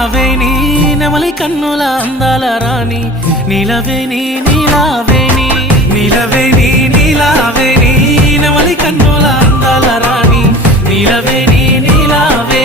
నీలావేణి నెమలి కన్నుల అందాల రాణి నీలవేణి నీలావేణి నీలవేణి నీలావేణి నెమలి కన్నుల అందాల రాణి నీలవేణి నీలావేణి